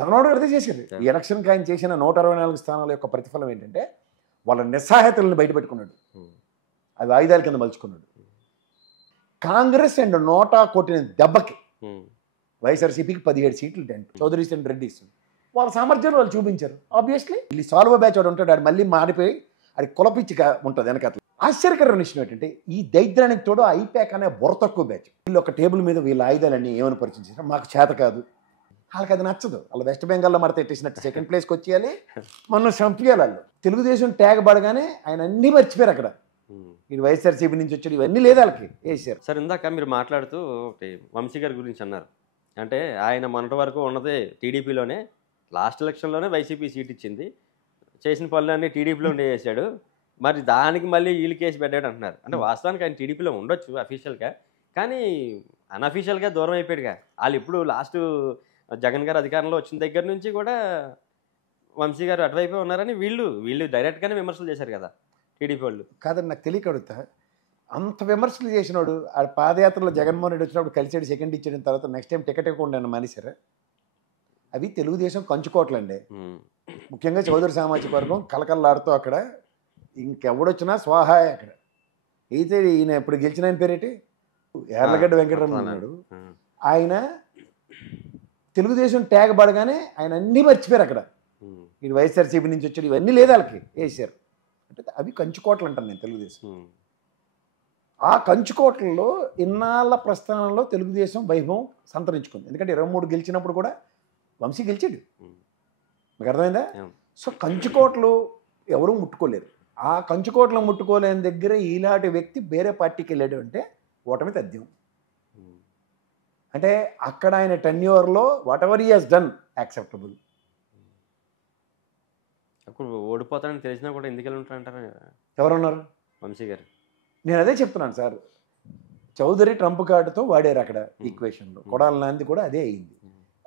చంద్రబాబు గారు అదే చేశారు. ఈ ఎలక్షన్కి ఆయన చేసిన 164 స్థానాల యొక్క ప్రతిఫలం ఏంటంటే వాళ్ళ నిస్సహాయతలను బయటపెట్టుకున్నాడు. అవి ఆయుధాల కింద మలుచుకున్నాడు. కాంగ్రెస్ అండ్ నోటా కొట్టిన దెబ్బకి వైఎస్ఆర్సీపీకి 17 సీట్లు టెంట్. చౌదరి రెడ్డి వాళ్ళ సామర్థ్యాలు వాళ్ళు చూపించారు. ఆబ్వియస్లీ వీళ్ళు సాల్వ్ బ్యాచ్ వాడు ఉంటాడు, ఆడు మళ్ళీ మారిపోయి అది కులపిచ్చిగా ఉంటుంది వెనకట్ల. ఆశ్చర్యకరమైన విషయం ఏంటంటే ఈ దైద్యానికి తోడు ఐపాక్ అనే బుర్ర తక్కువ బ్యాచ్. వీళ్ళు ఒక టేబుల్ మీద వీళ్ళ ఆయుధాలన్నీ ఏమని పరిచయించారు, మాకు చేత కాదు, వాళ్ళకి అది నచ్చదు. వాళ్ళు వెస్ట్ బెంగాల్లో మడత ఎట్టేసినట్టు సెకండ్ ప్లేస్కి వచ్చేయాలి, మనం చంపేయాలి. వాళ్ళు తెలుగుదేశం ట్యాగ్ పడగానే ఆయన అన్నీ మర్చిపోయారు. అక్కడ ఇది వైఎస్ఆర్సీపీ నుంచి వచ్చాడు, ఇవన్నీ లేదు వాళ్ళకి వేసారు. సార్ ఇందాక మీరు మాట్లాడుతూ వంశీ గారి గురించి అన్నారు. అంటే ఆయన మొన్నటి వరకు ఉన్నదే టీడీపీలోనే, లాస్ట్ ఎలక్షన్లోనే వైసీపీ సీట్ ఇచ్చింది, చేసిన పనులన్నీ టీడీపీలో చేశాడు, మరి దానికి మళ్ళీ వీళ్ళు కేసు పెట్టాడు అంటున్నారు. అంటే వాస్తవానికి ఆయన టీడీపీలో ఉండొచ్చు అఫీషియల్గా, కానీ అన్అఫీషియల్గా దూరం అయిపోయాడుగా. వాళ్ళు ఇప్పుడు లాస్ట్ జగన్ గారు అధికారంలో వచ్చిన దగ్గర నుంచి కూడా వంశీ గారు అటువైపే ఉన్నారని వీళ్ళు డైరెక్ట్గానే విమర్శలు చేశారు కదా టీడీపీ వాళ్ళు. కాదని నాకు తెలియక అడుగుతా, అంత విమర్శలు చేసినాడు ఆ పాదయాత్రలో జగన్మోహన్ రెడ్డి వచ్చినప్పుడు కలిసాడు, సెకండ్ ఇచ్చిన తర్వాత నెక్స్ట్ టైం టికెట్ ఇవ్వకుండా మానేశారు. అవి తెలుగుదేశం కంచుకోవట్లండి. ముఖ్యంగా చౌదరి సామాజిక వర్గం కలకల్లాడుతూ అక్కడ ఇంకెవడొచ్చినా స్వాహాయ. అక్కడ అయితే ఈయన ఇప్పుడు గెలిచిన ఆయన పేరేటి యార్లగడ్డ వెంకటరమణ అన్నాడు. ఆయన తెలుగుదేశం ట్యాగ్ పడగానే ఆయన అన్నీ మర్చిపోయారు. అక్కడ ఇది వైఎస్ఆర్సీపీ నుంచి వచ్చాడు, ఇవన్నీ లేదు వాళ్ళకి వేసారు. అంటే అవి కంచుకోటలు అంటాను నేను తెలుగుదేశం. ఆ కంచుకోటల్లో ఇన్నాళ్ళ ప్రస్థానంలో తెలుగుదేశం వైభవం సంతరించుకుంది. ఎందుకంటే 23 గెలిచినప్పుడు కూడా వంశీ గెలిచాడు, మీకు అర్థమైందా? సో కంచుకోటలు ఎవరూ ముట్టుకోలేరు. ఆ కంచుకోటలు ముట్టుకోలేని దగ్గర ఈలాంటి వ్యక్తి వేరే పార్టీకి వెళ్ళాడు అంటే ఓటమి తథ్యం. అంటే అక్కడ ఆయన టెన్యూర్లో whatever he has done acceptable. అప్పుడు ఓడిపోతానని తెలిసినా కూడా ఎందుకు వెళ్ళి ఉంటారంటారా? ఎవరున్నారు? వంశీ గారు. నేను అదే చెప్తున్నాను సార్, చౌదరి ట్రంప్ కార్డుతో వాడారు అక్కడ ఈక్వేషన్లో. కొడాలి నాంది కూడా అదే అయింది.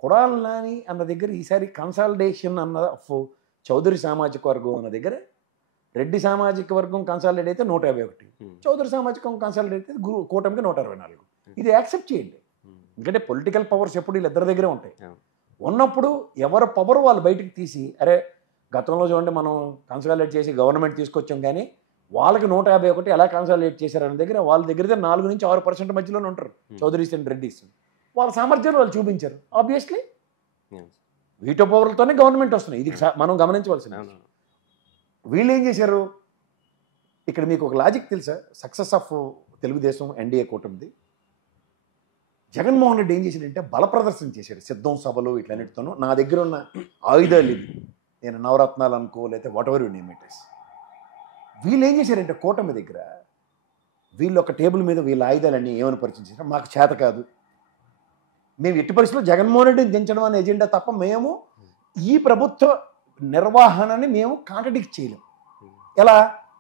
కొడాలి నాని అన్న దగ్గర ఈసారి కన్సాలిడేషన్ అన్న చౌదరి సామాజిక వర్గం అన్న దగ్గర రెడ్డి సామాజిక వర్గం కన్సాలిడేట్ అయితే 151, చౌదరి సామాజిక వర్గం కన్సాలిడేట్ అయితే కూటమికి 124. ఇది యాక్సెప్ట్ చేయండి. ఎందుకంటే పొలిటికల్ పవర్స్ ఎప్పుడు వీళ్ళిద్దరి దగ్గరే ఉంటాయి. ఉన్నప్పుడు ఎవరి పవర్ వాళ్ళు బయటకు తీసి, అరే గతంలో చూడండి మనం కన్సాలిడేట్ చేసి గవర్నమెంట్ తీసుకొచ్చాం, కానీ వాళ్ళకి 151 ఎలా కన్సాలిడేట్ చేశారన్న దగ్గర వాళ్ళ దగ్గర 4 నుంచి 6% మధ్యలోనే ఉంటారు చౌదరీస్ అండ్ రెడ్డిస్. వాళ్ళ సామర్థ్యాలు వాళ్ళు చూపించారు. ఆబ్వియస్లీ వీటో పవర్లతోనే గవర్నమెంట్ వస్తున్నాయి, ఇది మనం గమనించవలసిన. వీళ్ళు ఏం చేశారు ఇక్కడ, మీకు ఒక లాజిక్ తెలుసా? సక్సెస్ ఆఫ్ తెలుగుదేశం ఎన్డీఏ కూటమిది. జగన్మోహన్ రెడ్డి ఏం చేశాడంటే బల ప్రదర్శన చేశాడు సిద్ధం సభలు ఇట్లన్నిటితోనూ. నా దగ్గర ఉన్న ఆయుధాలు ఇవి, నేను నవరత్నాలు అనుకో లేకపోతే what ever you name it is. వీళ్ళు ఏం చేశారంటే కూటమి దగ్గర వీళ్ళు ఒక టేబుల్ మీద వీళ్ళ ఆయుధాలన్నీ ఏమని పరిచయించారు, మాకు చేత కాదు, మేము ఎట్టి పరిస్థితుల్లో జగన్మోహన్ రెడ్డిని దించడం అనే ఎజెండా తప్ప మేము ఈ ప్రభుత్వ నిర్వహణని మేము కాంట్రడిక్ట్ చేయలేము. ఎలా?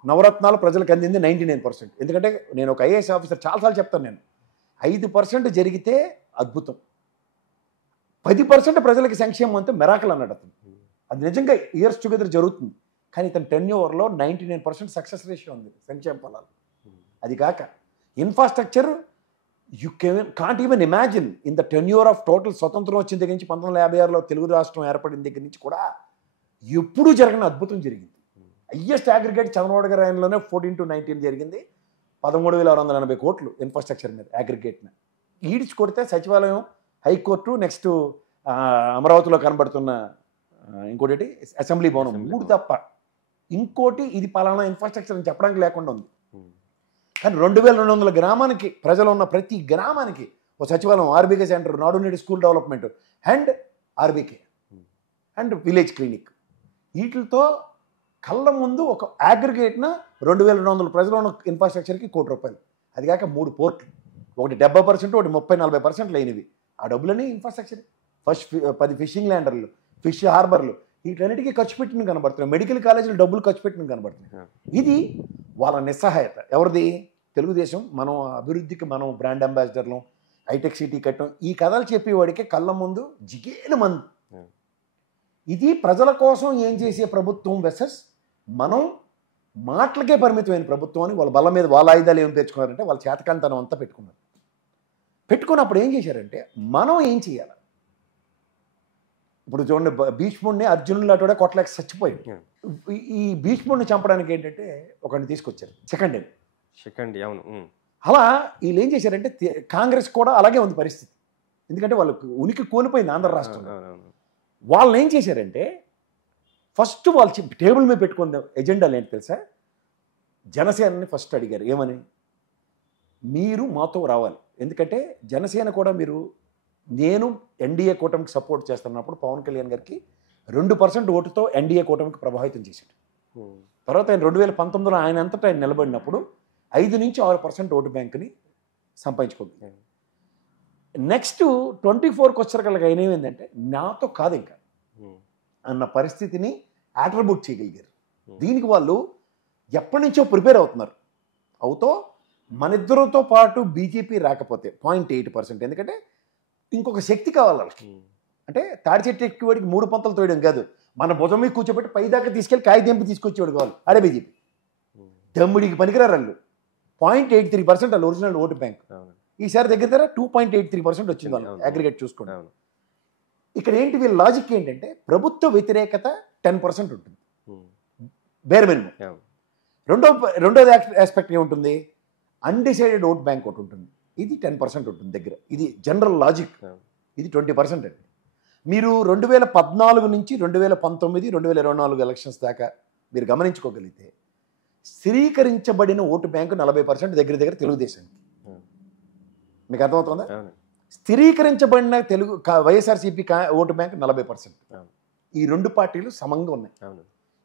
నవరత్నాలు ప్రజలకు అందింది 99%. ఎందుకంటే నేను ఒక ఐఏఎస్ ఆఫీసర్ చాలాసార్లు చెప్తాను, నేను 5% జరిగితే అద్భుతం, 10% ప్రజలకి సంక్షేమం అంతే మెరాకల్ అన్నాడు అతను. అది నిజంగా ఇయర్స్ టుగెదర్ జరుగుతుంది. కానీ ఇతను టెన్యూర్లో 99% సక్సెస్ రేషియో ఉంది సంక్షేమ ఫలాలు. అది కాక infrastructure you can't even imagine in the tenure of total స్వతంత్రం వచ్చిన దగ్గర నుంచి 1956లో తెలుగు రాష్ట్రం ఏర్పడిన దగ్గర నుంచి కూడా ఎప్పుడూ జరగని అద్భుతం జరిగింది. హయ్యెస్ట్ అగ్రిగేట్ చంద్రబాబు గారి ఆయనలోనే 14 to 19 జరిగింది. 13,680 కోట్లు ఇన్ఫ్రాస్ట్రక్చర్ మీద అగ్రిగేట్ని ఈడ్చి కొడితే సచివాలయం, హైకోర్టు, నెక్స్ట్ అమరావతిలో కనబడుతున్న ఇంకోటి అసెంబ్లీ భవనం, 3 తప్ప ఇంకోటి ఇది పలానా ఇన్ఫ్రాస్ట్రక్చర్ అని చెప్పడానికి లేకుండా ఉంది. కానీ 2,200 గ్రామానికి ప్రజలు ఉన్న ప్రతి గ్రామానికి ఒక సచివాలయం, ఆర్బీకే సెంటర్, నాడు నేడు school development and RBK and village clinic, వీటితో కళ్ళ ముందు ఒక అగ్రిగేట్న 2,200 ప్రజలు ఉన్న ఇన్ఫ్రాస్ట్రక్చర్కి ₹1 కోటి. అది కాక 3 పోర్ట్లు, ఒకటి 70%, ఒకటి 30-40% లేనివి. ఆ డబ్బులని ఇన్ఫ్రాస్ట్రక్చర్, ఫస్ట్ 10 ఫిషింగ్ ల్యాండర్లు, ఫిష్ హార్బర్లు, వీటన్నిటికీ ఖర్చు పెట్టిన కనబడుతున్నాయి. మెడికల్ కాలేజీలు డబ్బులు ఖర్చు పెట్టిన కనబడుతున్నాయి. ఇది వాళ్ళ నిస్సహాయత. ఎవరిది? తెలుగుదేశం. మనం అభివృద్ధికి మనం బ్రాండ్ అంబాసిడర్లు, హైటెక్ సిటీ కట్టడం, ఈ కథలు చెప్పేవాడికి కళ్ళ ముందు జిగేలు మంది. ఇది ప్రజల కోసం ఏం చేసే ప్రభుత్వం వెసెస్ మనం మాటలకే పరిమితమైన ప్రభుత్వం అని వాళ్ళ బల్ల మీద వాళ్ళ ఆయుధాలు ఏం తెచ్చుకున్నారంటే వాళ్ళ చేతకాంతనం అంతా పెట్టుకున్నారు. పెట్టుకున్నప్పుడు ఏం చేశారంటే మనం ఏం చేయాలి, ఇప్పుడు చూడండి, భీష్ముడిని అర్జునుడు అటుడే కొట్టలేక చచ్చిపోయాడు. ఈ భీష్ముడిని చంపడానికి ఏంటంటే ఒకరిని తీసుకొచ్చారు, సెకండ్. అవును. అలా వీళ్ళు ఏం చేశారంటే కాంగ్రెస్ కూడా అలాగే ఉంది పరిస్థితి. ఎందుకంటే వాళ్ళకు ఉనికి కోల్పోయింది ఆంధ్ర రాష్ట్రంలో. వాళ్ళని ఏం చేశారంటే ఫస్ట్ వాళ్ళు టేబుల్ మీద పెట్టుకున్న ఎజెండాలు ఏంటి తెలుసా? జనసేనని ఫస్ట్ అడిగారు, ఏమని? మీరు మాతో రావాలి. ఎందుకంటే జనసేన కూడా నేను ఎన్డీఏ కూటమికి సపోర్ట్ చేస్తున్నప్పుడు పవన్ కళ్యాణ్ గారికి 2% ఓటుతో ఎన్డీఏ కూటమికి ప్రభావితం చేశాడు. తర్వాత ఆయన 2019లో ఆయన అంతటా ఆయన నిలబడినప్పుడు 5 నుంచి 6% ఓటు బ్యాంకుని సంపాదించుకుంటున్నాడు. నెక్స్ట్ 24కి వచ్చేసరికి ఆయన ఏమైందంటే నాతో కాదు ఇంకా అన్న పరిస్థితిని అట్రిబ్యూట్ చేయగలిగారు. దీనికి వాళ్ళు ఎప్పటి నుంచో ప్రిపేర్ అవుతూ మన ఇద్దరితో పాటు బీజేపీ రాకపోతే 0.8%, ఎందుకంటే ఇంకొక శక్తి కావాలి వాళ్ళకి. అంటే తాడి చెట్టు ఎక్కివాడికి 3 పంతలు తోయడం కాదు, మన భుజం మీద కూర్చోబెట్టి పైదాకా తీసుకెళ్ళి కాయ తెంపి తీసుకొచ్చేవాడు కావాలి. అదే బీజేపీ దమ్ముడికి పనికిరారు వాళ్ళు. 0.83% వాళ్ళు ఒరిజినల్ ఓటు బ్యాంక్. ఈసారి దగ్గర 2.83% వచ్చింది వాళ్ళు అగ్రిగేట్ చూసుకోండి. ఇక్కడ ఏంటి వీళ్ళ లాజిక్ ఏంటంటే ప్రభుత్వ వ్యతిరేకత 10% ఉంటుంది బేర్ మినిమం. రెండోది ఆస్పెక్ట్ ఏముంటుంది? అన్డిసైడెడ్ ఓట్ బ్యాంక్ ఒకటి ఉంటుంది, ఇది 10% ఉంటుంది దగ్గర. ఇది జనరల్ లాజిక్. ఇది 20% అండి. మీరు 2014 నుంచి 2019, 2024 ఎలక్షన్స్ దాకా మీరు గమనించుకోగలిగితే స్థిరీకరించబడిన ఓటు బ్యాంకు 40% దగ్గర తెలుగుదేశానికి. మీకు అర్థమవుతుందా? స్థిరీకరించబడిన వైఎస్ఆర్సీపీ ఓటు బ్యాంక్ 40%. ఈ రెండు పార్టీలు సమంగా ఉన్నాయి.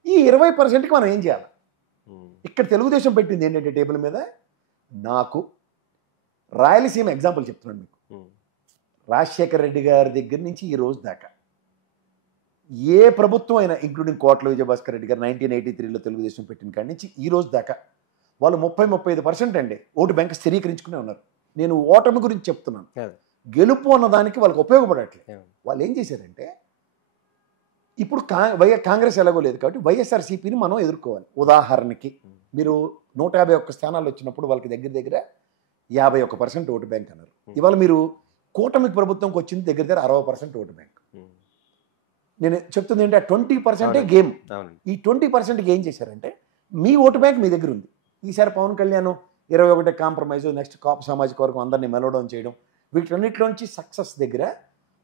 ఈ 20%కి మనం ఏం చేయాలి? ఇక్కడ తెలుగుదేశం పెట్టింది ఏంటంటే టేబుల్ మీద, నాకు రాయలసీమ ఎగ్జాంపుల్ చెప్తున్నాను మీకు. రాజశేఖర రెడ్డి గారి దగ్గర నుంచి ఈ రోజు దాకా ఏ ప్రభుత్వం అయినా, ఇంక్లూడింగ్ కోట్ల విజయభాస్కర్ రెడ్డి గారు 1983లో తెలుగుదేశం పెట్టిన కాడి నుంచి ఈ రోజు దాకా వాళ్ళు 30-35% అండి ఓటు బ్యాంక్ స్థిరీకరించుకునే ఉన్నారు. నేను ఓటమి గురించి చెప్తున్నాను, గెలుపు అన్నదానికి వాళ్ళకి ఉపయోగపడట్లేదు. వాళ్ళు ఏం చేశారంటే ఇప్పుడు కాంగ్రెస్ ఎలాగో లేదు కాబట్టి వైఎస్ఆర్సీపీని మనం ఎదుర్కోవాలి. ఉదాహరణకి మీరు 151 స్థానాలు వచ్చినప్పుడు వాళ్ళకి దగ్గర 51% ఓటు బ్యాంక్ అన్నారు. ఇవాళ మీరు కూటమికి ప్రభుత్వంకి వచ్చింది దగ్గర 60% ఓటు బ్యాంక్. నేను చెప్తుంది ఏంటంటే 20% గేమ్. ఈ 20%కి ఏం చేశారంటే మీ ఓటు బ్యాంక్ మీ దగ్గర ఉంది. ఈసారి పవన్ కళ్యాణ్ 21 కాంప్రమైజ్, నెక్స్ట్ కాపు సామాజిక వర్గం అందరినీ మెలవడం చేయడం, వీటన్నిటిలోంచి సక్సెస్ దగ్గర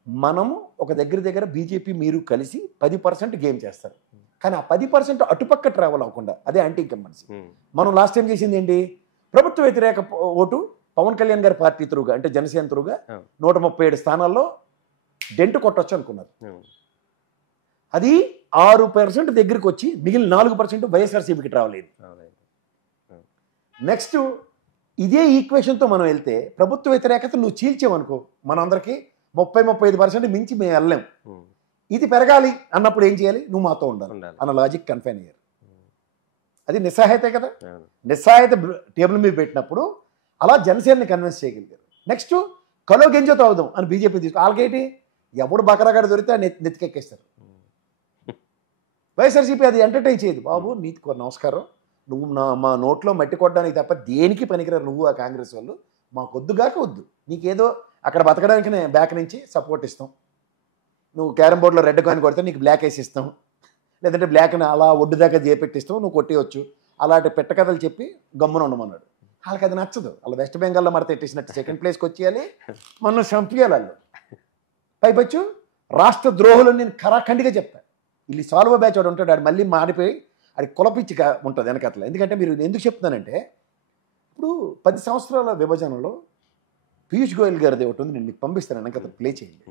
మనం ఒక దగ్గర బీజేపీ మీరు కలిసి 10% గేమ్ చేస్తారు. కానీ ఆ 10% అటుపక్క ట్రావెల్ అవ్వకుండా, అదే యాంటీ ఇన్కంబెన్సీ. మనం లాస్ట్ టైం చేసింది ఏంటి? ప్రభుత్వ వ్యతిరేక ఓటు పవన్ కళ్యాణ్ గారి పార్టీ త్రూగా, అంటే జనసేన త్రూగా 137 స్థానాల్లో డెంట్ కొట్టొచ్చు అనుకున్నారు. అది 6% దగ్గరికి వచ్చి మిగిలిన 4% వైఎస్ఆర్సీపీకి ట్రావెల్ అయింది. నెక్స్ట్ ఇదే ఈక్వేషన్తో మనం వెళ్తే ప్రభుత్వ వ్యతిరేకత నువ్వు చీల్చావనుకో మనందరికీ 30-35% మించి మేము వెళ్ళలేం. ఇది పెరగాలి అన్నప్పుడు ఏం చేయాలి? నువ్వు మాతో ఉండాలి అన్న లాజిక్ కన్ఫైన్ అయ్యారు. అది నిస్సహాయతే కదా. నిస్సహాయత టేబుల్ మీద పెట్టినప్పుడు అలా జనసేనని కన్విన్స్ చేయగలిగారు. నెక్స్ట్ కలో గెంజో తాగుదాం అని బీజేపీ తీసుకు వాళ్ళకేంటి? ఎవడు బకరాగాడు దొరికితే నెత్తికెక్కేస్తారు. వైఎస్ఆర్సీపీ అది ఎంటర్టైన్ చేయదు. బాబు నీకు నమస్కారం, నువ్వు మా నోట్లో మట్టి కొట్టడానికి తప్ప దేనికి పనికిరారు నువ్వు, ఆ కాంగ్రెస్ వాళ్ళు మాకు వద్దుగాక వద్దు. నీకేదో అక్కడ బతకడానికి బ్యాక్ నుంచి సపోర్ట్ ఇస్తాం. నువ్వు క్యారమ్ బోర్డులో రెడ్ కాయిన్ కొడితే నీకు బ్లాక్ వేసి ఇస్తాం, లేదంటే బ్లాక్ని అలా ఒడ్డు దాకా చేపెట్టిస్తాం, నువ్వు కొట్టేయచ్చు. అలాంటి పెట్టకథలు చెప్పి గమ్మున ఉండమన్నాడు. వాళ్ళకి అది నచ్చదు. వాళ్ళు వెస్ట్ బెంగాల్లో మడత ఎట్టేసినట్టు సెకండ్ ప్లేస్కి వచ్చేయాలి, మనం చంపేయాలి వాళ్ళు. పైపచ్చు రాష్ట్ర ద్రోహులను నేను ఖరాఖండిగా చెప్తాను. వీళ్ళు సాల్వ బ్యాచ్ వాడు ఉంటాడు, ఆడు మళ్ళీ మారిపోయి అది కులపిచ్చిగా ఉంటుంది వెనకట్ల. ఎందుకంటే మీరు ఎందుకు చెప్తున్నానంటే ఇప్పుడు 10 సంవత్సరాల విభజనలో పీయూష్ గోయల్ గారిది ఒకటి ఉంది, నేను మీకు పంపిస్తాను, వెనకత ప్లే చేయండి.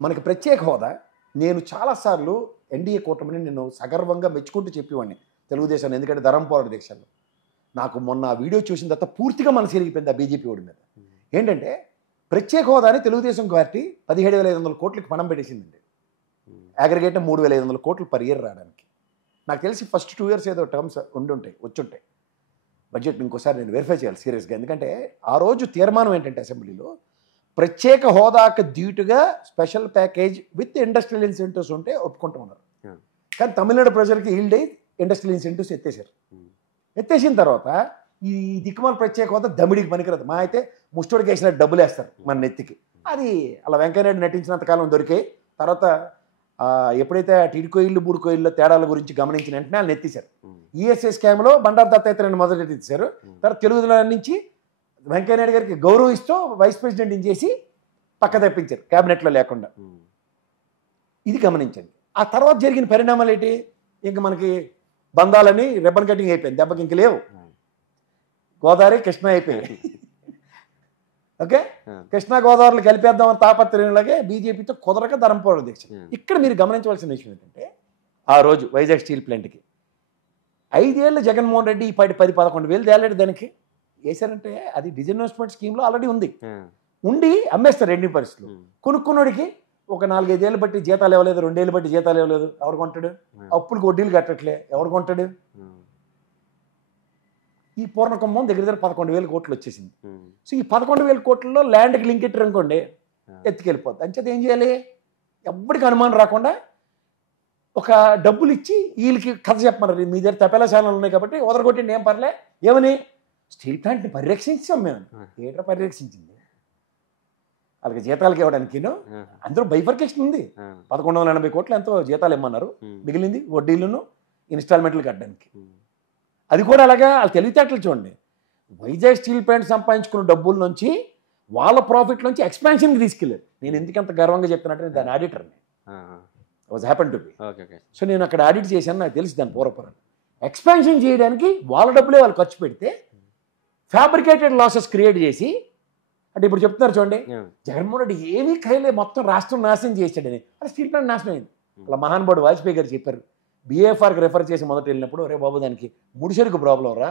మనకి ప్రత్యేక హోదా నేను చాలాసార్లు ఎన్డీఏ కూటమిని నేను సగర్వంగా మెచ్చుకుంటూ చెప్పేవాడిని తెలుగుదేశాన్ని. ఎందుకంటే ధరంపోరాట దీక్షల్లో నాకు మొన్న ఆ వీడియో చూసిన తర్వాత పూర్తిగా మనసు ఎరిగిపోయింది ఆ బీజేపీ ఓడి మీద. ఏంటంటే ప్రత్యేక హోదాని తెలుగుదేశం పార్టీ 17,500 కోట్లకి పణం పెట్టేసిందండి. అగ్రిగేట్ 3,500 కోట్లు పర్ ఇయర్ రావడానికి. నాకు తెలిసి ఫస్ట్ 2 years ఏదో టర్మ్స్ వచ్చుంటాయి బడ్జెట్. ఇంకోసారి నేను వెరిఫై చేయాలి సీరియస్గా. ఎందుకంటే ఆ రోజు తీర్మానం ఏంటంటే అసెంబ్లీలో ప్రత్యేక హోదాకు ధీటుగా special package with industrial incentives ఉంటే ఒప్పుకుంటూ ఉన్నారు. కానీ తమిళనాడు ప్రజలకి ఈల్డ్ అయ్యి ఇండస్ట్రియల్ ఇన్సెంటివ్స్ ఎత్తేసారు. ఎత్తేసిన తర్వాత ఈ దిక్కుమాల ప్రత్యేక హోదా దమిడికి పనికిరాదు. మా అయితే ముష్టోడికి వేసిన డబ్బులు వేస్తారు మన నెత్తికి. అది అలా వెంకయ్యనాయుడు నటించినంతకాలం దొరికాయి. తర్వాత ఎప్పుడైతే టీడీకో ఇల్లు బూడికో ఇల్లు తేడాల గురించి గమనించిన వెంటనే వాళ్ళు ఎత్తేశారు. ఈఎస్ఐ స్కామ్లో బండారు దత్తాత్రేయని మొదట ఎత్తేశారు. తర్వాత తెలుగుదేశం నుంచి వెంకయ్యనాయుడు గారికి గౌరవిస్తూ వైస్ ప్రెసిడెంట్ని చేసి పక్క తప్పించారు క్యాబినెట్లో లేకుండా. ఇది గమనించండి. ఆ తర్వాత జరిగిన పరిణామాలు ఏంటి? ఇంక మనకి బంధాలని రిబ్బన్ కటింగ్ అయిపోయింది, దెబ్బకి ఇంక లేవు. గోదావరి కృష్ణ అయిపోయింది. ఓకే, కృష్ణా గోదావరిలో కలిపేద్దామని తాపత్రయంలాగే బీజేపీతో కుదరక ధర్మపురం దీక్ష. ఇక్కడ మీరు గమనించవలసిన విషయం ఏంటంటే, ఆ రోజు వైజాగ్ స్టీల్ ప్లాంట్కి 5 ఏళ్ళు జగన్మోహన్ రెడ్డి ఈ 10-11 వేలు తేలాడు. దానికి వేశారంటే అది డిజిన్వెస్ట్మెంట్ స్కీమ్లో ఆల్రెడీ ఉంది. ఉండి అమ్మేస్తారు రెండింటి పరిస్థితులు. కొనుక్కున్నోడికి ఒక 4-5 ఏళ్ళు బట్టి జీతాలు ఇవ్వలేదు, 2 ఏళ్ళు బట్టి జీతాలు ఇవ్వలేదు, ఎవరు కొంటాడు? అప్పులకు వడ్డీలు కట్టట్లే, ఎవరు కొంటాడు? ఈ పూర్ణకుంభం దగ్గర 11,000 కోట్లు వచ్చేసింది. సో ఈ 11,000 కోట్లలో ల్యాండ్కి లింక్ ఇట్టారు అనుకోండి, ఎత్తుకెళ్ళిపోద్ది. అంచేత ఏం చేయాలి? ఎవ్వడికి అనుమానం రాకుండా ఒక డబ్బులు ఇచ్చి వీళ్ళకి కథ చెప్పమన్నారు. మీ దగ్గర తపేలా ఛానల్ ఉన్నాయి కాబట్టి వదలగొట్టిండి, ఏం పర్లే. ఏమని? స్టీల్ ప్లాంట్ని పరిరక్షించాం మేము. ఏట్రా పరిరక్షించింది? వాళ్ళకి జీతాలకి ఇవ్వడానికి అందులో బైఫర్కేషన్ ఉంది. 1180 కోట్లు ఎంతో జీతాలు ఇమ్మన్నారు, మిగిలింది వడ్డీలను ఇన్స్టాల్మెంట్లు కట్టడానికి. అది కూడా అలాగా వాళ్ళు తెలివితేటలు చూడండి. వైజాగ్ స్టీల్ ప్లాంట్ సంపాదించుకున్న డబ్బుల నుంచి వాళ్ళ ప్రాఫిట్ నుంచి ఎక్స్పాన్షన్కి తీసుకెళ్ళారు. నేను ఎందుకంత గర్వంగా చెప్తున్నట్టు దాని ఆడిటర్ని was happen to be. So నేను అక్కడ ఆడిట్ చేశాను, నాకు తెలిసి దాని పూర్వపరం. ఎక్స్పాన్షన్ చేయడానికి వాళ్ళ డబ్బులే వాళ్ళు ఖర్చు పెడితే ఫ్యాబ్రికేటెడ్ లాసెస్ క్రియేట్ చేసి, అంటే ఇప్పుడు చెప్తున్నారు చూడండి, జగన్మోహన్ రెడ్డి ఏమీ కైలే మొత్తం రాష్ట్రం నాశనం చేశాడని. అది స్టీల్ ప్లాంట్ నాశనం అయింది. అలా మహానుభావుడు వాజ్పేయి గారు చెప్పారు, బిఏఎఫ్ఆర్కి రెఫర్ చేసి మొదట వెళ్ళినప్పుడు, రే బాబు దానికి ముడిసరికి ప్రాబ్లం రా,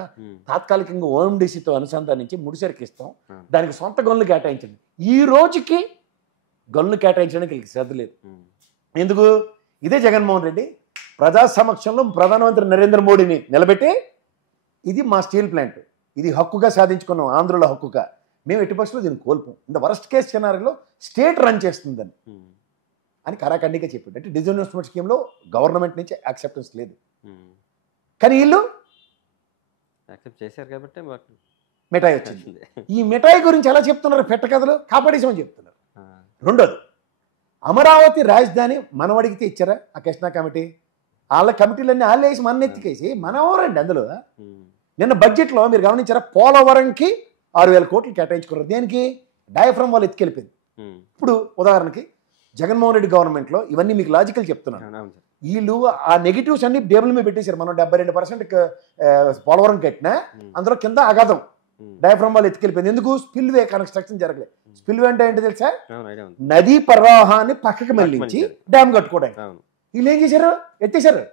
తాత్కాలికంగా ఓఎండిసితో అనుసంధానించి ముడిసరికి ఇస్తాం, దానికి సొంత గనులు కేటాయించండి. ఈ రోజుకి గనులు కేటాయించడానికి వీళ్ళకి శ్రద్ధ లేదు. ఎందుకు? ఇదే జగన్మోహన్ రెడ్డి ప్రజా సమక్షంలో ప్రధానమంత్రి నరేంద్ర మోడీని నిలబెట్టి, ఇది మా స్టీల్ ప్లాంట్, ఇది హక్కుగా సాధించుకున్నాం, ఆంధ్రుల హక్కుగా, మేము ఎట్టి పరిస్థితుల్లో దీన్ని కోల్పోం, ఇంత వరస్ట్ కేస్ సినారీలో స్టేట్ రన్ చేస్తుందని అని కరాఖండిగా చెప్పాడు. అంటే డిజిన్వెస్ట్మెంట్ స్కీమ్లో గవర్నమెంట్ నుంచి యాక్సెప్టెన్స్ లేదు. కానీ వీళ్ళు యాక్సెప్ట్ చేశారు కాబట్టి మిఠాయి వచ్చింది. ఈ మిఠాయి గురించి ఎలా చెప్తున్నారు? పెట్ట కథలు కాపాడేసామని చెప్తున్నారు. రెండోది, అమరావతి రాజధాని మనం అడిగితే ఇచ్చారా ఆ కృష్ణా కమిటీ? వాళ్ళ కమిటీలన్నీ వాళ్ళు వేసి మన ఎత్తికేసి మనం ఎవరండి అందులో? నిన్న బడ్జెట్లో మీరు గమనించారా, పోలవరంకి 6,000 కోట్లు కేటాయించుకున్నారు. దేనికి? డయాఫ్రమ్ వాళ్ళు ఎత్తుకెళ్ళిపోయింది. ఇప్పుడు ఉదాహరణకి జగన్మోహన్ రెడ్డి గవర్నమెంట్లో ఇవన్నీ మీకు లాజికల్ చెప్తున్నాను. వీళ్ళు ఆ నెగిటివ్స్ అన్ని టేబుల్ మీద పెట్టేశారు. మనం 72% పోలవరం కట్టినా అందులో కింద అగాధం డయాఫ్రమ్ వాళ్ళు ఎత్తుకెళ్ళిపోయింది. ఎందుకు? స్పిల్వే కన్స్ట్రక్షన్ జరగలేదు. స్పిల్వే అంటే ఏంటి తెలుసా? నదీ ప్రవాహాన్ని పక్కకి మళ్ళించి డ్యామ్ కట్టుకోవడానికి. వీళ్ళు ఏం చేశారు? ఎత్తేశారు.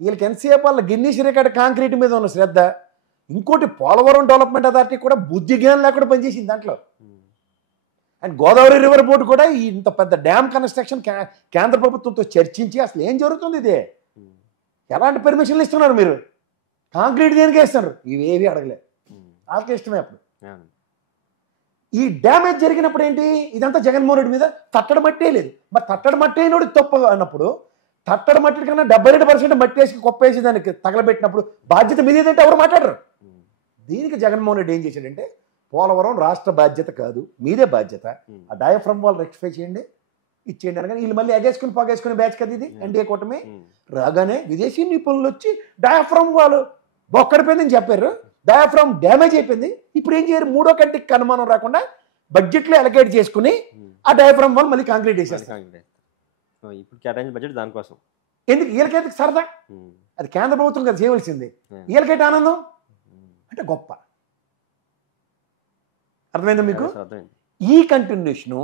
వీళ్ళకి ఎంతసేపు వాళ్ళ గిన్నీస్ రికార్డ్ కాంక్రీట్ మీద ఉన్న శ్రద్ధ. ఇంకోటి, పోలవరం డెవలప్మెంట్ అథారిటీ కూడా బుద్ధి జ్ఞానం లేకుండా పనిచేసింది దాంట్లో. అండ్ గోదావరి రివర్ బోర్డు కూడా ఇంత పెద్ద డ్యామ్ కన్స్ట్రక్షన్ కేంద్ర ప్రభుత్వంతో చర్చించి అసలు ఏం జరుగుతుంది, ఇదే ఎలాంటి పర్మిషన్లు ఇస్తున్నారు మీరు, కాంక్రీట్ దేనికి వేస్తున్నారు, ఇవేవి అడగలేదు. వాళ్ళకి ఇష్టమే. అప్పుడు ఈ డ్యామేజ్ జరిగినప్పుడు ఏంటి? ఇదంతా జగన్మోహన్ రెడ్డి మీద తట్టడి మట్టే లేదు. మరి తట్టడి మట్టి అయినోడు తప్పు అన్నప్పుడు, తట్టడి మట్టి కన్నా 72% మట్టి వేసి కొప్పేసి దానికి తగలబెట్టినప్పుడు బాధ్యత మీదేదంటే ఎవరు మాట్లాడరు. దీనికి జగన్మోహన్ రెడ్డి ఏం చేశాడంటే, పోలవరం రాష్ట్ర బాధ్యత కాదు, మీదే బాధ్యత, ఆ డయాఫ్రమ్ వాళ్ళు రెక్టిఫై చేయండి, ఇచ్చేయండి అనగానే వీళ్ళు మళ్ళీ ఎగేసుకుని పోగేసుకుని బ్యాచ్ కదా ఇది ఎన్డీఏ కూటమి. రాగానే విదేశీ నిపుణులు వచ్చి డయాఫ్రమ్ వాళ్ళు బొక్కడిపోయిందని చెప్పారు, డయాఫ్రమ్ డ్యామేజ్ అయిపోయింది. ఇప్పుడు ఏం చేయరు? మూడో కంటికి అనుమానం రాకుండా బడ్జెట్లో అలకేట్ చేసుకుని ఆ డయాఫ్రమ్ వాళ్ళు మళ్ళీ కాంక్రీట్ వేసేస్తారు. ఇప్పుడు కేటాయించిన బడ్జెట్ దానికోసం. ఎందుకు? వీళ్ళకైతే సరదా, అది కేంద్ర ప్రభుత్వం కదా చేయవలసింది, వీళ్ళకైతే ఆనందం అంటే గొప్ప. అర్థమైందా మీకు? ఈ కంటిన్యూషను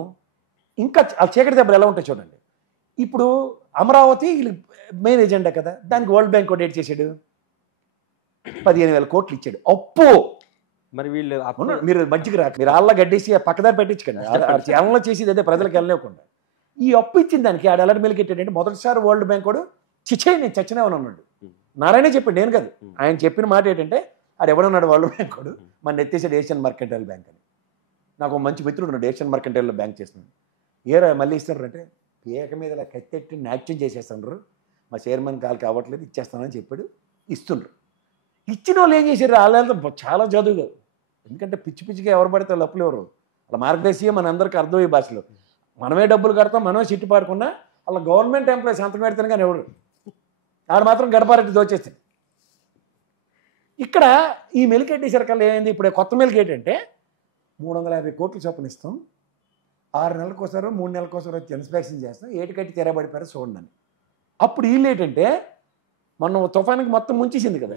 ఇంకా చీకటి దెబ్బలు ఎలా ఉంటాయి చూడండి. ఇప్పుడు అమరావతి మెయిన్ ఎజెండా కదా, దానికి వరల్డ్ బ్యాంక్ డేట్ చేశాడు, 15,000 కోట్లు ఇచ్చాడు అప్పు. మరి వీళ్ళు మీరు మధ్యకి రా, మీరు ఆళ్ళ గడ్డేసి పక్కదారి పెట్టించకండి, కేరళలో చేసేది అదే ప్రజలకు వెళ్ళలేకుండా. ఈ అప్పు ఇచ్చిన దానికి ఆడ ఎలాంటి మెలికెట్టాడంటే, మొదటిసారి వరల్డ్ బ్యాంక్ వాడు నేను చచ్చినామని అన్నాడు. నారాయణ చెప్పాడు, నేను కాదు. ఆయన చెప్పిన మాట ఏంటంటే, ఆడు ఎవడన్నాడు వరల్డ్ బ్యాంక్ వాడు, మన ఎత్తేసాడు ఏషియన్ మర్కెంటైల్ బ్యాంక్ అని. నాకు మంచి మిత్రుడు ఉన్నాడు ఏషియన్ మర్కెంటైల్లో బ్యాంక్ చేస్తున్నాడు. ఏరా మళ్ళీ ఇస్తారు అంటే, పేక మీద ఇలా కత్తెట్టి నాట్యం చేసేస్తున్నారు, మా చైర్మన్ కాల్ కావట్లేదు, ఇచ్చేస్తానని చెప్పాడు. ఇస్తుండ్రు. ఇచ్చిన వాళ్ళు ఏం చేశారు? వాళ్ళతో చాలా చదువుగా, ఎందుకంటే పిచ్చి పిచ్చిగా ఎవరు పడితే వాళ్ళు అప్పులు ఎవరు, అలా మార్గదర్శి మన అందరికీ అర్థమయ్యే భాషలో మనమే డబ్బులు కడతాం, మనమే చిట్టు పాడుకున్నా అలా గవర్నమెంట్ ఎంప్లాయీస్ అంత పెడతాను కానీ ఎవడు ఆడు మాత్రం గడపారెట్టి దోచేస్తాడు. ఇక్కడ ఈ మెలికెట్టేసరి కల్లా ఏమైంది, ఇప్పుడు కొత్త మెలికేట్ అంటే 350 కోట్లు చొప్పున ఇస్తాం, 6 నెలలకోసారో 3 నెలలకోసారో వచ్చి ఇన్స్పెక్షన్ చేస్తాం, ఏటికట్టి తెరబడిపోయారు చూడండి. అప్పుడు వీళ్ళు ఏంటంటే మనం తుఫానికి మొత్తం ముంచేసింది కదా,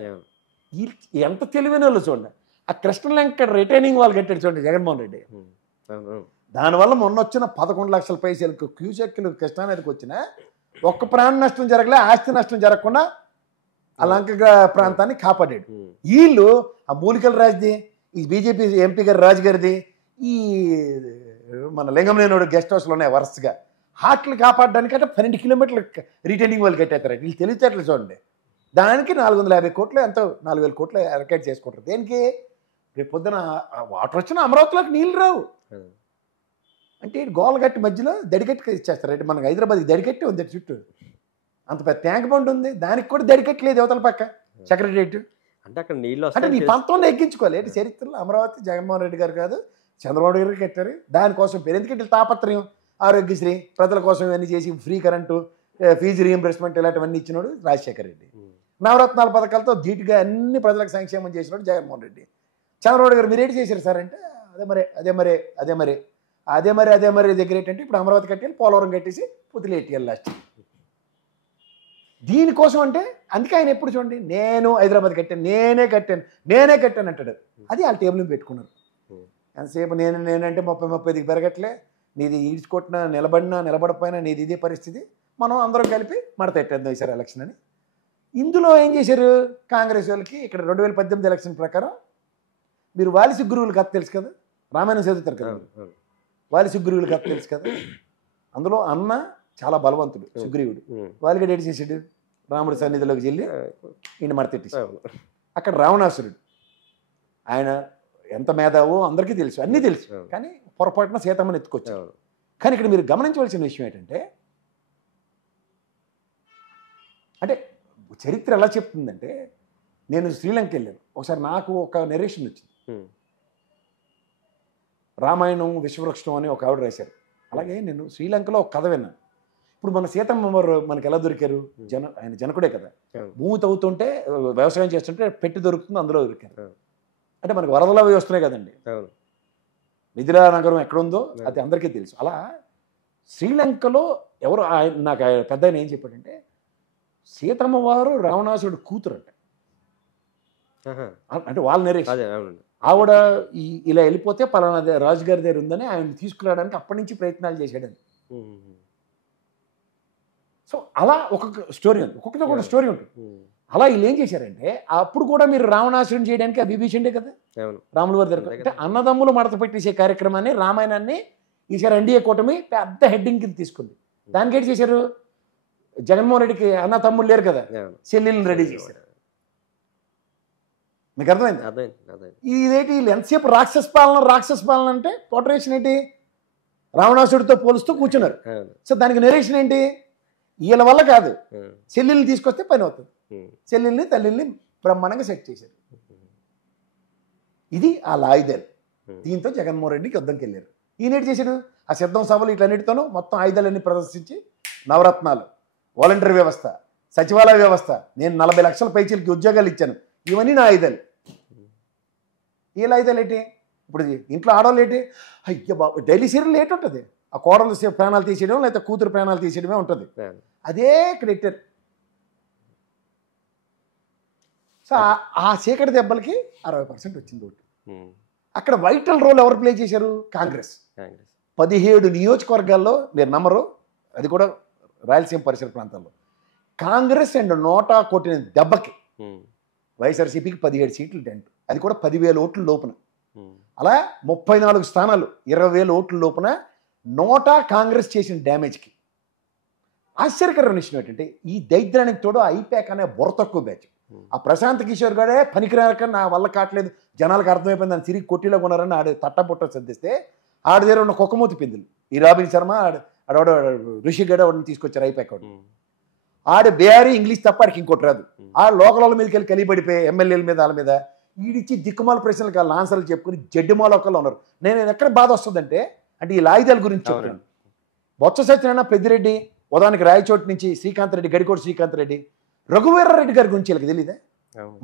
ఎంత తెలివైన వాళ్ళు చూడండి. ఆ కృష్ణలంక రిటైనింగ్ వాళ్ళు కట్టాడు చూడండి జగన్మోహన్ రెడ్డి. దానివల్ల మొన్న వచ్చిన 11 లక్షల పైసలకు క్యూసెక్లు కృష్ణానదికి వచ్చిన ఒక్క ప్రాణ నష్టం జరగలే, ఆస్తి నష్టం జరగకుండా ఆ లంక ప్రాంతాన్ని కాపాడాడు. వీళ్ళు ఆ మూలికల రాజుది, ఈ బీజేపీ ఎంపీ గారి రాజు గారిది, ఈ మన లింగంలేనోడు గెస్ట్ హౌస్లో ఉన్నాయి వరుసగా, హాట్లు కాపాడడానికంటే 12 కిలోమీటర్లు రిటైనింగ్ వాళ్ళు కట్టేస్తారు. వీళ్ళు తెలివితేటలు చూడండి. దానికి 450 కోట్లు ఎంతో 4000 కోట్లు అలకేట్ చేసుకుంటారు. దేనికి? రేపు పొద్దున వాటర్ వచ్చిన అమరావతిలోకి నీళ్ళు రావు అంటే గోలగట్టి మధ్యలో దడిగట్టి ఇచ్చేస్తారు. అంటే మనకి హైదరాబాద్కి దడిగట్టి ఉంది చుట్టూ, అంత పెద్ద ట్యాంక్ బండ్ ఉంది, దానికి కూడా దడిగట్టి లేదు యువతల పక్క సెక్రటరియట్. అంటే అక్కడ నీళ్ళు అంటే నీ పంతంలో ఎక్కించుకోవాలి. ఏంటి చరిత్రలో అమరావతి జగన్మోహన్ రెడ్డి గారు కాదు చంద్రబాబు గారు కట్టారు. దానికోసం పేరు ఎందుకంటే తాపత్రయం, ఆరోగ్యశ్రీ ప్రజల కోసం ఇవన్నీ చేసి ఫ్రీ కరెంటు, ఫీజు రీఎంబర్స్మెంట్ ఇలాంటివన్నీ ఇచ్చినాడు రాజశేఖర రెడ్డి. నవరత్నాల పథకాలతో ధీటుగా అన్ని ప్రజలకు సంక్షేమం చేసినాడు జగన్మోహన్ రెడ్డి. చంద్రబాబు గారు మీరేంటి చేశారు సార్ అంటే అదే మరి దగ్గర ఏంటంటే ఇప్పుడు అమరావతి కట్టేయాలి, పోలవరం కట్టేసి పుతులు ఎట్టియాలి లాస్ట్. దీనికోసం అంటే అందుకే ఆయన ఎప్పుడు చూడండి నేను హైదరాబాద్ కట్టాను, నేనే కట్టాను అంటాడు. అది వాళ్ళ టేబుల్ పెట్టుకున్నారు. ఎంతసేపు నేనంటే 30-35 పెరగట్లే, నీది ఈడ్చుకొట్టినా నిలబడిపోయినా నీది ఇదే పరిస్థితి, మనం అందరం కలిపి మడతెట్టేద్దాం ఈసారి ఎలక్షన్ అని. ఇందులో ఏం చేశారు కాంగ్రెస్ వాళ్ళకి, ఇక్కడ 2018 ఎలక్షన్ ప్రకారం మీరు వాలి సుగ్రీవుల కథ తెలుసు కదా, రామాయణం చదువుతారు కదా, వాలి సుగ్రీవుల కథ తెలుసు కదా. అందులో అన్న చాలా బలవంతుడు సుగ్రీవుడు, వాలిగడు ఏడు చేసాడు, రాముడి సన్నిధిలోకి వెళ్ళి ఈయన మడతెట్టేసాడు. అక్కడ రావణాసురుడు, ఆయన ఎంత మేధావో అందరికీ తెలుసు, అన్నీ తెలుసు, కానీ పొరపాటున సీతమ్మని ఎత్తుకొచ్చాడు. కానీ ఇక్కడ మీరు గమనించవలసిన విషయం ఏంటంటే, అంటే చరిత్ర ఎలా చెప్తుందంటే, నేను శ్రీలంక వెళ్ళాను ఒకసారి, నాకు ఒక నెరేషన్ వచ్చింది. రామాయణం విశ్వవృక్షం అని ఒక ఆవిడ రాశారు. అలాగే నేను శ్రీలంకలో ఒక కథ విన్నాను. ఇప్పుడు మన సీతమ్మ వారు మనకి ఎలా దొరికారు, ఆయన జనకుడే కదా, భూమి తవ్వుతుంటే వ్యవసాయం చేస్తుంటే పెట్టి దొరుకుతుంది, అందులో దొరికారు. అంటే మనకి వరదలు అవి వస్తున్నాయి కదండి, మిథిలా నగరం ఎక్కడుందో అది అందరికీ తెలుసు. అలా శ్రీలంకలో ఎవరు నాకు పెద్ద ఆయన ఏం చెప్పాడంటే, సీతమ్మ వారు రావణాసుడు కూతురు అంట. అంటే వాళ్ళ నరేషన్ ఆవిడ ఇలా వెళ్ళిపోతే పలానా రాజుగారి దగ్గర ఉందని ఆయన తీసుకురావడానికి అప్పటి నుంచి ప్రయత్నాలు చేశాడని. సో అలా ఒక్కొక్క స్టోరీ ఉంది, ఒక్కొక్కటి ఒక స్టోరీ ఉంటుంది. అలా వీళ్ళు ఏం చేశారంటే, అప్పుడు కూడా మీరు రావణాసురుని చేయడానికి ఆ విభీషణుడే కదా రాముల వారి దగ్గర. అంటే అన్నదమ్ములు మడత పెట్టేసే కార్యక్రమాన్ని, రామాయణాన్ని ఈసారి ఎన్డీఏ కూటమి పెద్ద హెడ్డింగ్ కింద తీసుకుంది. దానికి ఏంటి చేశారు, జగన్మోహన్ రెడ్డికి అన్న తమ్ముళ్ళు లేరు కదా, చెల్లెల్ని రెడీ చేశారు. మీకు అర్థమైంది? ఇదేంటి వీళ్ళు ఎంతసేపు రాక్షస పాలన అంటే పోర్ట్రేషన్ ఏంటి, రావణాసుడితో పోలుస్తూ కూర్చున్నారు. సో దానికి నెరేషన్ ఏంటి, వీళ్ళ వల్ల కాదు, చెల్లెల్ని తీసుకొస్తే పని అవుతుంది, చెల్లెల్ని తల్లిని బ్రహ్మాండంగా సెట్ చేశారు. ఇది ఆ ఆయుధాలు. దీంతో జగన్మోహన్ రెడ్డికి యుద్ధంకి వెళ్ళారు. ఈయనేటి చేశాడు, ఆ సిద్ధం సభలు ఇట్లన్నిటితోనూ మొత్తం ఆయుధాలన్నీ ప్రదర్శించి, నవరత్నాలు, వాలంటరీ వ్యవస్థ, సచివాలయ వ్యవస్థ, నేను 40 లక్షల పైచీలకి ఉద్యోగాలు ఇచ్చాను, ఇవన్నీ నా ఆయుధాలు. వీళ్ళ ఆయుధాలు ఏంటి, ఇప్పుడు ఇంట్లో ఆడవాళ్ళు ఏంటి, అయ్య బాబు డైలీ సీరియల్ ఏంటి ఉంటుంది, ఆ కోడలు ప్రాణాలు తీసేయడం లేకపోతే కూతురు ప్రాణాలు తీసేయడమే ఉంటుంది. అదే క్రికెటర్. సో ఆ చీకటి దెబ్బలకి 60% వచ్చింది ఓటు. అక్కడ వైటల్ రోల్ ఎవరు ప్లే చేశారు, కాంగ్రెస్. 17 నియోజకవర్గాల్లో మీరు నమ్మరు, అది కూడా రాయలసీమ పరిసర ప్రాంతాల్లో కాంగ్రెస్ అండ్ నోటా కొట్టిన దెబ్బకి వైఎస్ఆర్సీపీకి 17 సీట్లు డెంట్, అది కూడా 10,000 ఓట్ల లోపున. అలా 34 స్థానాలు 20,000 ఓట్ల లోపున నోటా కాంగ్రెస్ చేసిన డ్యామేజ్కి. ఆశ్చర్యకరమైన విషయం ఏంటంటే, ఈ దైద్యానికి తోడు ఐపాక్ అనే బుర్ర తక్కువ బ్యాచ్, ఆ ప్రశాంత్ కిషోర్ గారే పనికిరాక నా వల్ల కావట్లేదు, జనాలకు అర్థమైపోయింది అని తిరిగి కొట్టిలో కొన్నారని ఆడ తట్టబుట్ట సర్దిస్తే, ఆడ దగ్గర ఉన్న కుక్కమూతి పిందులు ఈ రాబిన్ శర్మ ఆడవాడ ఋషిగడ వాడిని తీసుకొచ్చారు ఐపాక్ వాడు. ఆడ బేహారీ ఇంగ్లీష్ తప్ప ఆడికి ఇంకోటి రాదు. ఆ లోకల మీదకి వెళ్ళి కలిపడిపోయి ఎమ్మెల్యేల మీద వాళ్ళ మీద ఈడిచ్చి దిక్కుమాల ప్రశ్నలకు వాళ్ళు ఆన్సర్లు చెప్పుకుని జడ్డిమాలొక్కల్లో ఉన్నారు. నేను ఎక్కడ బాధ వస్తుందంటే అంటే ఈ లాయుధాల గురించి చెప్తున్నాను. బొత్స సత్యనారాయణ, పెద్దిరెడ్డి, ఉదాహరణకి రాయచోటి నుంచి శ్రీకాంత్ రెడ్డి, గడికోటి శ్రీకాంత్ రెడ్డి, రఘువీరారెడ్డి గారి గురించి వీళ్ళకి తెలియదే.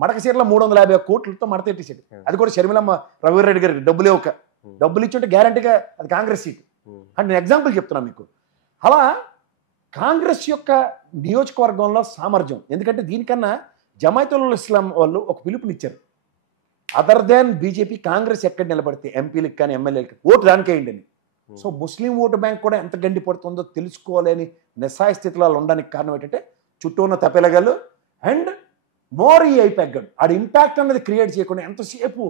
మడకసీరలో 350 కోట్లతో మడతెట్టేసాడు. అది కూడా షర్మిలమ్మ రఘువీరారెడ్డి గారికి డబ్బులు ఇచ్చుంటే గ్యారంటీగా అది కాంగ్రెస్ సీటు అంటే నేను ఎగ్జాంపుల్ చెప్తున్నాను మీకు. అలా కాంగ్రెస్ యొక్క నియోజకవర్గంలో సామర్థ్యం, ఎందుకంటే దీనికన్నా జమాయతుల్ ఇస్లాం వాళ్ళు ఒక పిలుపునిచ్చారు, అదర్ దాన్ బీజేపీ కాంగ్రెస్ ఎక్కడ నిలబడితే ఎంపీలకు కానీ ఎమ్మెల్యేలకు ఓటు దానికేయండి అని. సో ముస్లిం ఓటు బ్యాంక్ కూడా ఎంత గండి పడుతుందో తెలుసుకోవాలని నిస్సాయ స్థితిలో ఉండడానికి కారణం ఏంటంటే చుట్టూ ఉన్న తపెలగలు అండ్ మోర్ ఈ అయిపోయాడు. ఆడ ఇంపాక్ట్ అన్నది క్రియేట్ చేయకుండా ఎంతసేపు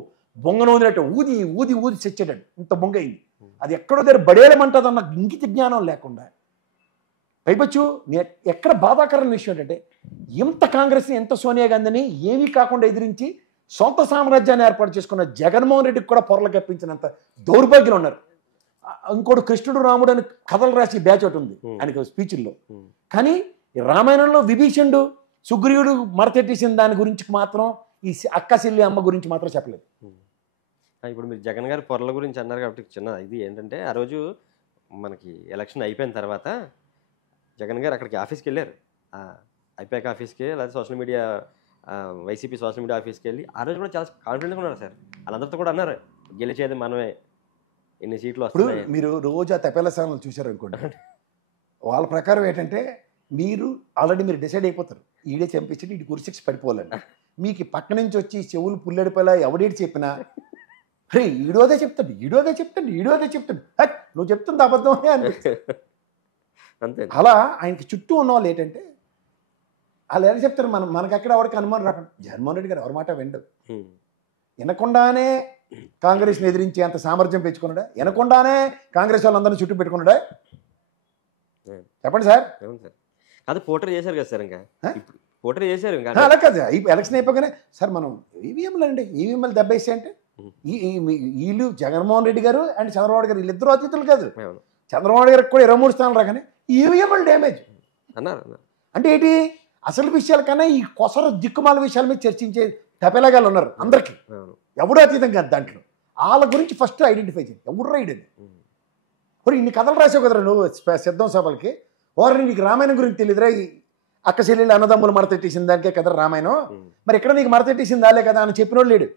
బొంగనోదినట్టు ఊది ఊది ఊది చచ్చాడు. ఇంత బొంగ అయింది. అది ఎక్కడో దగ్గర బడేయమంటుందన్న ఇంగిత జ్ఞానం లేకుండా పైపచ్చు ఎక్కడ బాధాకరమైన విషయం ఏంటంటే ఇంత కాంగ్రెస్ని, ఎంత సోనియా గాంధీని ఏమీ కాకుండా ఎదిరించి సొంత సామ్రాజ్యాన్ని ఏర్పాటు చేసుకున్న జగన్మోహన్ రెడ్డికి కూడా పొరలు కప్పించినంత దౌర్భాగ్యులు ఉన్నారు. ఇంకోటి కృష్ణుడు రాముడు అని కథలు రాసి బ్యాచ్ ఒకటి ఉంది ఆయనకి స్పీచ్ల్లో. కానీ రామాయణంలో విభీషణుడు సుగ్రీవుడు మరతెట్టేసిన దాని గురించి మాత్రం ఈ అక్క చెల్లి అమ్మ గురించి మాత్రం చెప్పలేదు. ఇప్పుడు మీరు జగన్ గారి పొరల గురించి అన్నారు కాబట్టి చిన్న ఇది ఏంటంటే ఆ రోజు మనకి ఎలక్షన్ అయిపోయిన తర్వాత జగన్ గారు అక్కడికి ఆఫీస్కి వెళ్ళారు. ఐపాక్ ఆఫీస్కి లేదా social media YCP social media ఆఫీస్కి వెళ్ళి ఆ రోజు కూడా చాలా కాన్ఫిడెంట్గా ఉన్నారు సార్. వాళ్ళందరితో కూడా అన్నారు గెలిచేది మనమే, ఎన్ని సీట్లు వస్తాయి. మీరు రోజు ఆ తపేల స్థానాలు చూశారు అనుకోండి, వాళ్ళ ప్రకారం ఏంటంటే మీరు ఆల్రెడీ మీరు డిసైడ్ అయిపోతారు, ఈడే చంపించి ఇటు కురిసిక్స్ పడిపోవాలని. మీకు పక్క నుంచి వచ్చి చెవులు పుల్లడిపోయేలా ఎవడేటి చెప్పినా రే ఈడోదే చెప్తాడు నువ్వు చెప్తుంది అబద్ధమే అనిపిస్తుంది. అంతే. అలా ఆయనకి చుట్టూ ఉన్న వాళ్ళు ఏంటంటే వాళ్ళు ఎలా చెప్తారు, మనకు ఎక్కడ ఎవరికి అనుమానం రాకుండా. జగన్మోహన్ రెడ్డి గారు ఎవరి మాట వినడు. వినకుండానే కాంగ్రెస్ని ఎదిరించి అంత సామర్థ్యం పెంచుకున్నాడా, వినకుండానే కాంగ్రెస్ వాళ్ళందరినీ చుట్టూ పెట్టుకున్నాడా? చెప్పండి సార్. అది పోటర్ చేశారు కదా సార్, ఇంకా పోటర్ చేశారు ఇంకా అలా కాదు. ఎలక్షన్ అయిపోగానే సార్ మనం ఈవీఎంలు అండి, ఈవీఎంలు దెబ్బేసి అంటే వీళ్ళు జగన్మోహన్ రెడ్డి గారు అండ్ చంద్రబాబు గారు వీళ్ళిద్దరూ అతిథులు కాదు. చంద్రబాబు గారికి కూడా 23 స్థానాలు రాగానే ఈవీఎంలు డ్యామేజ్ అన్నారు. అంటే ఏంటి, అసలు విషయాల కన్నా ఈ కొసరు దిక్కుమాల విషయాల మీద చర్చించే తపెలగాళ్ళు ఉన్నారు అందరికీ, ఎవడో అతీతం కాదు. దాంట్లో వాళ్ళ గురించి ఫస్ట్ ఐడెంటిఫై చేయండి, ఎవడు రైడ్ అని. ఇప్పుడు ఇన్ని కథలు రాసావు కదరా నువ్వు సిద్ధం సభలకి, ఓరని నీకు రామాయణం గురించి తెలియదురా, ఈ అక్క చెల్లెళ్ళు అన్నదమ్ములు మడతెట్టేసిన దానికే కదా రామాయణం, మరి ఇక్కడ నీకు మడతెట్టేసింది దాలే కదా అని చెప్పినోడు లేడు.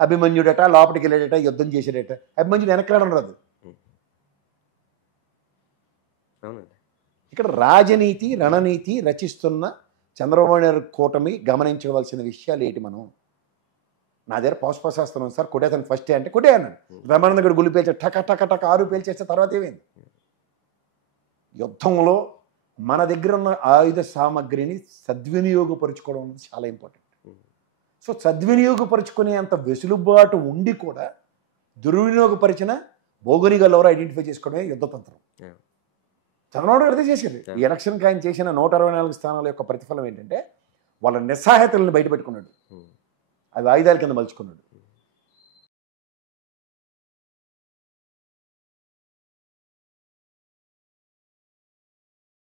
అభిమన్యుడట లోపలికి వెళ్ళాడట, యుద్ధం చేసాడట. అభిమన్యుడు వెనక్రాడడం రాదు. ఇక్కడ రాజనీతి రణనీతి రచిస్తున్న చంద్రబాబు నాయుడు కూటమి గమనించవలసిన విషయాలు ఏంటి? మనం నా దగ్గర పౌష్పశాస్త్రం సార్, కొట్టేతాను ఫస్ట్ అంటే కొట్టే అన్నాడు. బ్రహ్మానంద గడు గుళ్ళు పేల్చాడు, టక టక టక 6 పేల్చేస్తే తర్వాత ఏమైంది? యుద్ధంలో మన దగ్గర ఉన్న ఆయుధ సామగ్రిని సద్వినియోగపరుచుకోవడం అనేది చాలా ఇంపార్టెంట్. సో సద్వినియోగపరుచుకునే అంత వెసులుబాటు ఉండి కూడా దుర్వినియోగపరిచిన భోగనిగలు ఎవరో ఐడెంటిఫై చేసుకోవడమే యుద్ధతంత్రం. చంద్రబాబు గారు అదే చేశారు. ఈ ఎలక్షన్కి ఆయన చేసిన 164 స్థానాల యొక్క ప్రతిఫలం ఏంటంటే వాళ్ళ నిస్సహాయతలను బయటపెట్టుకున్నాడు, అవి ఆయుధాల కింద మలుచుకున్నాడు.